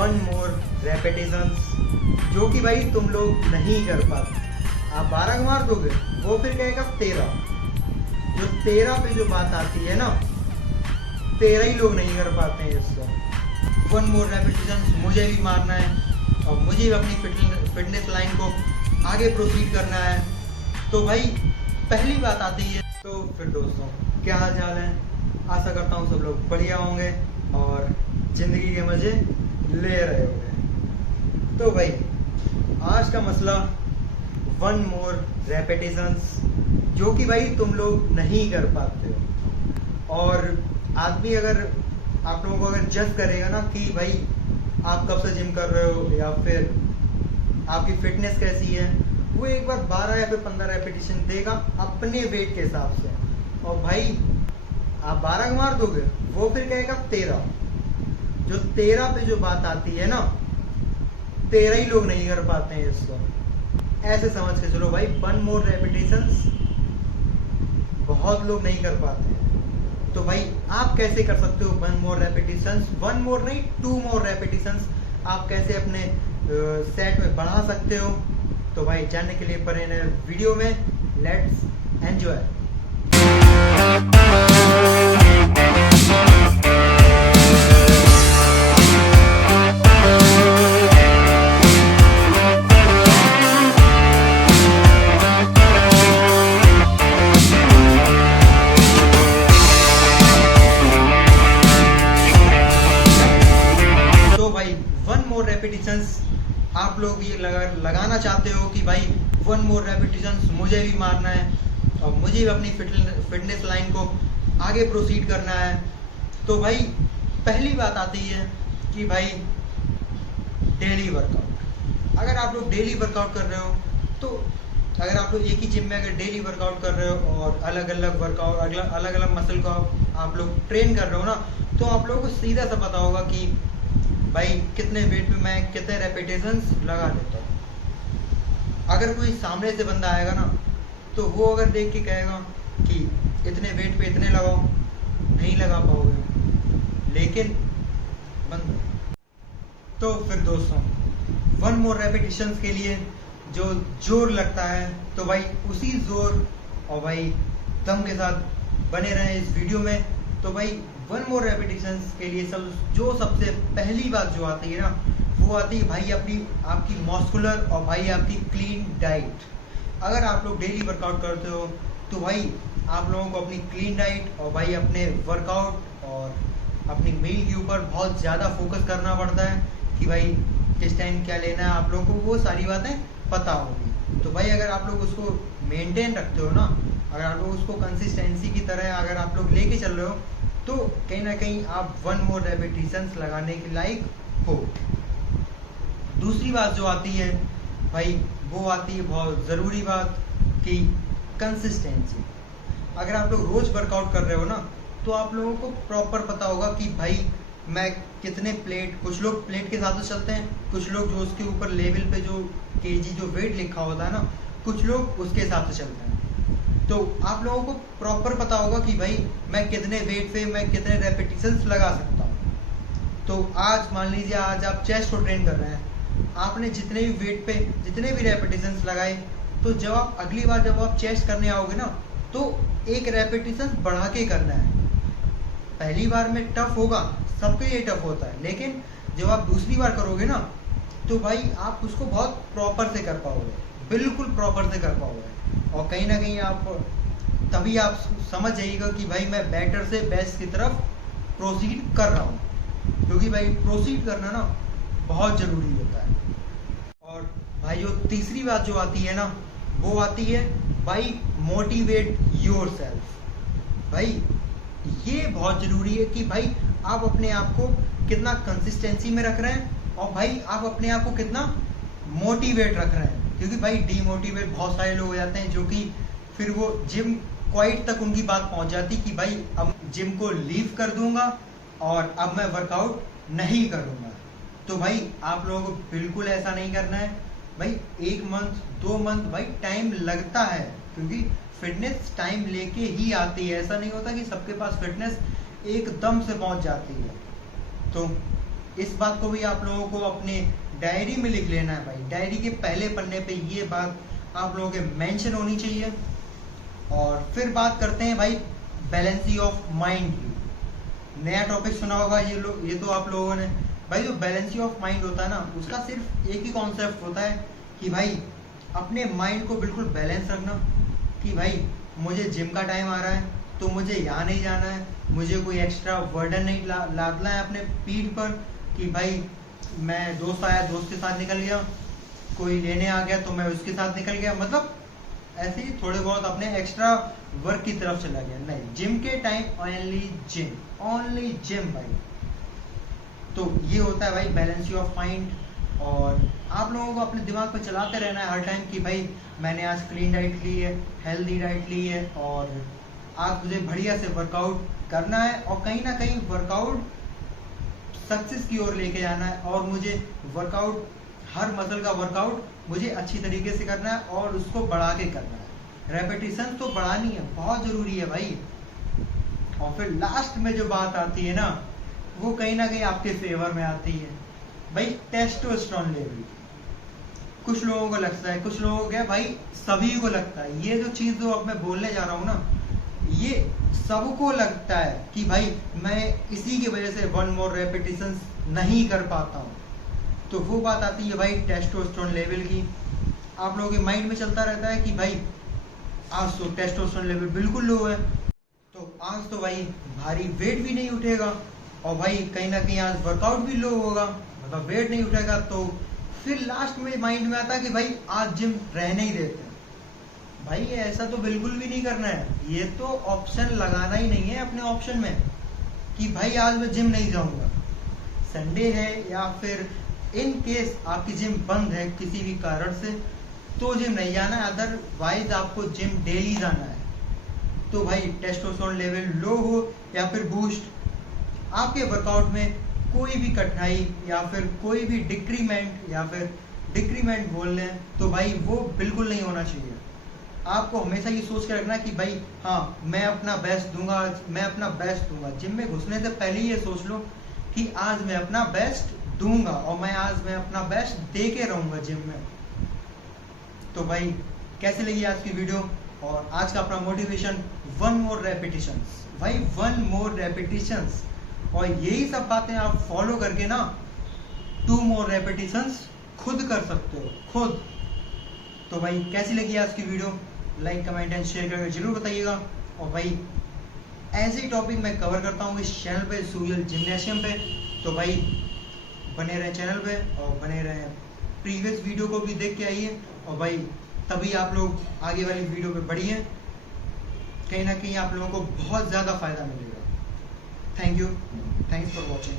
One more repetitions, जो कि भाई तुम लोग नहीं कर पाते। आप 12 को मार दोगे, वो फिर कहेगा 13। जो 13 पे जो बात आती है ना, 13 ही लोग नहीं कर पाते हैं इसको। वन मोर रेपिटेशंस मुझे भी मारना है और मुझे भी अपनी फिटनेस लाइन को आगे प्रोसीड करना है। तो भाई पहली बात आती है, तो फिर दोस्तों क्या हाल चाल है। आशा करता हूँ सब लोग बढ़िया होंगे और ज़िंदगी के मज़े ले रहे होंगे। तो भाई आज का मसला वन मोर रेपिटेशंस, जो कि भाई तुम लोग नहीं कर पाते हो। और आदमी अगर आप लोगों को अगर जज करेगा ना कि भाई आप कब से जिम कर रहे हो या फिर आपकी फिटनेस कैसी है, वो एक बार 12 या फिर 15 रेपिटेशन देगा अपने वेट के हिसाब से। और भाई आप 12 को मार दोगे, वो फिर कहेगा 13। जो 13 पे जो बात आती है ना, 13 ही लोग नहीं कर पाते हैं इसको। ऐसे समझ के चलो भाई, वन मोर रेपिटेशंस बहुत लोग नहीं कर पाते हैं। तो भाई आप कैसे कर सकते हो one more repetitions? One more नहीं, 2 मोर रेपिटेशंस आप कैसे अपने सेट में बढ़ा सकते हो? तो भाई जानने के लिए बने रहे वीडियो में। Let's enjoy. रेपिटेशंस आप लोग ये लगाना चाहते हो कि भाई वन मोर रेपिटेशंस मुझे भी मारना है और मुझे भी अपनी फिटनेस लाइन को आगे प्रोसीड करना है। तो भाई पहली बात आती है कि भाई डेली वर्कआउट। अगर आप लोग डेली वर्कआउट कर रहे हो, तो अगर आप लोग एक ही जिम में अगर डेली वर्कआउट कर रहे हो और अलग अलग वर्कआउट अलग अलग मसल को आप लोग ट्रेन कर रहे हो ना, तो आप लोगों को सीधा सा पता होगा कि भाई कितने वेट पे मैं कितने रेपिटेशंस लगा लेता हूँ। अगर कोई सामने से बंदा आएगा ना, तो वो अगर देख के कहेगा कि इतने वेट पे इतने लगाओ, नहीं लगा पाओगे। लेकिन बंद। तो फिर दोस्तों वन मोर रेपिटेशंस के लिए जो जोर लगता है, तो भाई उसी जोर और भाई दम के साथ बने रहें इस वीडियो में। तो भाई वन मोर रेपिटेशंस के लिए सबसे पहली बात जो आती है ना, वो आती है भाई आपकी मस्कुलर और भाई आपकी क्लीन डाइट। अगर आप लोग डेली वर्कआउट करते हो, तो भाई आप लोगों को अपनी क्लीन डाइट और भाई अपने वर्कआउट और अपनी मील के ऊपर बहुत ज़्यादा फोकस करना पड़ता है कि भाई किस टाइम क्या लेना है। आप लोगों को वो सारी बातें पता होगी। तो भाई अगर आप लोग उसको मेंटेन रखते हो ना, अगर आप लोग उसको कंसिस्टेंसी की तरह अगर आप लोग लेके चल रहे हो, तो कहीं ना कहीं आप वन मोर रेपिटेशंस लगाने के लायक हो। दूसरी बात जो आती है भाई, वो आती है बहुत ज़रूरी बात कि कंसिस्टेंसी। अगर आप लोग रोज़ वर्कआउट कर रहे हो ना, तो आप लोगों को प्रॉपर पता होगा कि भाई मैं कितने प्लेट, कुछ लोग प्लेट के साथ चलते हैं, कुछ लोग जो उसके ऊपर लेवल पे जो केजी जो वेट लिखा होता है ना, कुछ लोग उसके हिसाब से चलते हैं। तो आप लोगों को प्रॉपर पता होगा कि भाई मैं कितने वेट पे मैं कितने रेपिटेशंस लगा सकता हूँ। तो आज मान लीजिए आज आप चेस्ट को ट्रेन कर रहे हैं, आपने जितने भी वेट पे जितने भी रेपिटेशंस लगाए, तो जब आप अगली बार जब आप चेस्ट करने आओगे ना, तो एक रेपिटेशन बढ़ा के करना है। पहली बार में टफ होगा, सबके लिए टफ होता है, लेकिन जब आप दूसरी बार करोगे ना, तो भाई आप उसको बहुत प्रॉपर से कर पाओगे, बिल्कुल प्रॉपर से कर पाओगे। और कहीं ना कहीं आप तभी आप समझ जाइएगा कि भाई मैं बेटर से बेस्ट की तरफ प्रोसीड कर रहा हूँ, क्योंकि भाई प्रोसीड करना ना बहुत ज़रूरी होता है। और भाई जो तीसरी बात जो आती है ना, वो आती है भाई मोटिवेट योरसेल्फ। भाई ये बहुत ज़रूरी है कि भाई आप अपने आप को कितना कंसिस्टेंसी में रख रहे हैं और भाई आप अपने आप को कितना मोटिवेट रख रहे हैं। क्योंकि भाई डीमोटिवेट बहुत सारे लोग हो जाते हैं, जो कि फिर वो जिम क्वाइट तक उनकी बात पहुंच जाती कि भाई अब जिम को लीव कर दूंगा और अब मैं वर्कआउट नहीं करूंगा। तो भाई आप लोगों को बिल्कुल ऐसा नहीं करना है। भाई 1 मंथ 2 मंथ भाई टाइम लगता है, क्योंकि फिटनेस टाइम लेके ही आती है। ऐसा नहीं होता कि सबके पास फिटनेस एकदम से पहुंच जाती है। तो इस बात को भी आप लोगों को अपने डायरी में लिख लेना है भाई। डायरी के पहले पन्ने पे ये बात आप लोगों के मेंशन होनी चाहिए। और फिर बात करते हैं भाई बैलेंसी ऑफ माइंड की। नया टॉपिक सुना होगा ये तो आप लोगों ने। भाई जो बैलेंसी ऑफ माइंड होता है ना, उसका सिर्फ एक ही कॉन्सेप्ट होता है कि भाई अपने माइंड को बिल्कुल बैलेंस रखना कि भाई मुझे जिम का टाइम आ रहा है तो मुझे यहाँ नहीं जाना है, मुझे कोई एक्स्ट्रा बर्डन नहीं लादना है अपने पीठ पर कि भाई मैं दोस्त आया दोस्त के साथ निकल गया, कोई लेने आ गया तो मैं उसके साथ निकल गया, मतलब ऐसे ही थोड़े बहुत अपने एक्स्ट्रा वर्क की तरफ चला गया। नहीं, जिम के टाइम ओनली जिम भाई। तो ये होता है भाई बैलेंसी ऑफ माइंड। और आप लोगों को अपने दिमाग पे चलाते रहना है हर टाइम कि भाई मैंने आज क्लीन डाइट ली है, हेल्दी डाइट ली है, और आज मुझे बढ़िया से वर्कआउट करना है और कहीं ना कहीं वर्कआउट सक्सेस की ओर लेके जाना है। और मुझे वर्कआउट, हर मसल का वर्कआउट मुझे अच्छी तरीके से करना है और उसको बढ़ा के करना है। रेपिटेशन तो बढ़ानी है, बहुत ज़रूरी है भाई। और फिर लास्ट में जो बात आती है ना, वो कहीं ना कहीं आपके फेवर में आती है भाई, टेस्टोस्टेरोन लेवल। कुछ लोगों को लगता है, कुछ लोगों को क्या भाई, सभी को लगता है, ये जो चीज़ जो अब मैं बोलने जा रहा हूँ ना, ये सबको लगता है कि भाई मैं इसी की वजह से 1 मोर रेपिटेशंस नहीं कर पाता हूँ। तो वो बात आती है भाई टेस्टोस्टेरोन लेवल की। आप लोगों के माइंड में चलता रहता है कि भाई आज तो टेस्टोस्टेरोन लेवल बिल्कुल लो है, तो आज तो भाई भारी वेट भी नहीं उठेगा, और भाई कहीं ना कहीं आज वर्कआउट भी लो होगा, मतलब वेट नहीं उठेगा। तो फिर लास्ट में माइंड में आता है कि भाई आज जिम रहने ही देते हैं। भाई ऐसा तो बिल्कुल भी नहीं करना है, ये तो ऑप्शन लगाना ही नहीं है अपने ऑप्शन में कि भाई आज मैं जिम नहीं जाऊंगा। संडे है या फिर इन केस आपकी जिम बंद है किसी भी कारण से, तो जिम नहीं जाना है, अदरवाइज आपको जिम डेली जाना है। तो भाई टेस्टोस्टेरोन लेवल लो हो या फिर बूस्ट, आपके वर्कआउट में कोई भी कठिनाई या फिर कोई भी डिक्रीमेंट बोल लें तो भाई वो बिल्कुल नहीं होना चाहिए। आपको हमेशा ये सोच के रखना कि भाई हाँ मैं अपना बेस्ट दूंगा। जिम में घुसने से पहले ये सोच लो कि आज मैं अपना बेस्ट दूंगा और मैं अपना बेस्ट दे के रहूंगा जिम में। तो भाई कैसे लगी आज की वीडियो और आज का अपना मोटिवेशन 1 मोर रेपिटेशंस। भाई 1 मोर रेपिटेशंस, और यही सब बातें आप फॉलो करके ना 2 मोर रेपिटेशंस खुद कर सकते हो, खुद। तो भाई कैसी लगी आज की video, like comment and share करके जरूर बताइएगा। और भाई ऐसे ही टॉपिक मैं कवर करता हूँ इस चैनल पे, सूयल जिम्नेशियम पे। तो भाई बने रहें चैनल पे और बने रहें, प्रीवियस वीडियो को भी देख के आइए, और भाई तभी आप लोग आगे वाली वीडियो पे बढ़िए, कहीं ना कहीं आप लोगों को बहुत ज़्यादा फायदा मिलेगा। Thank you, thanks for watching.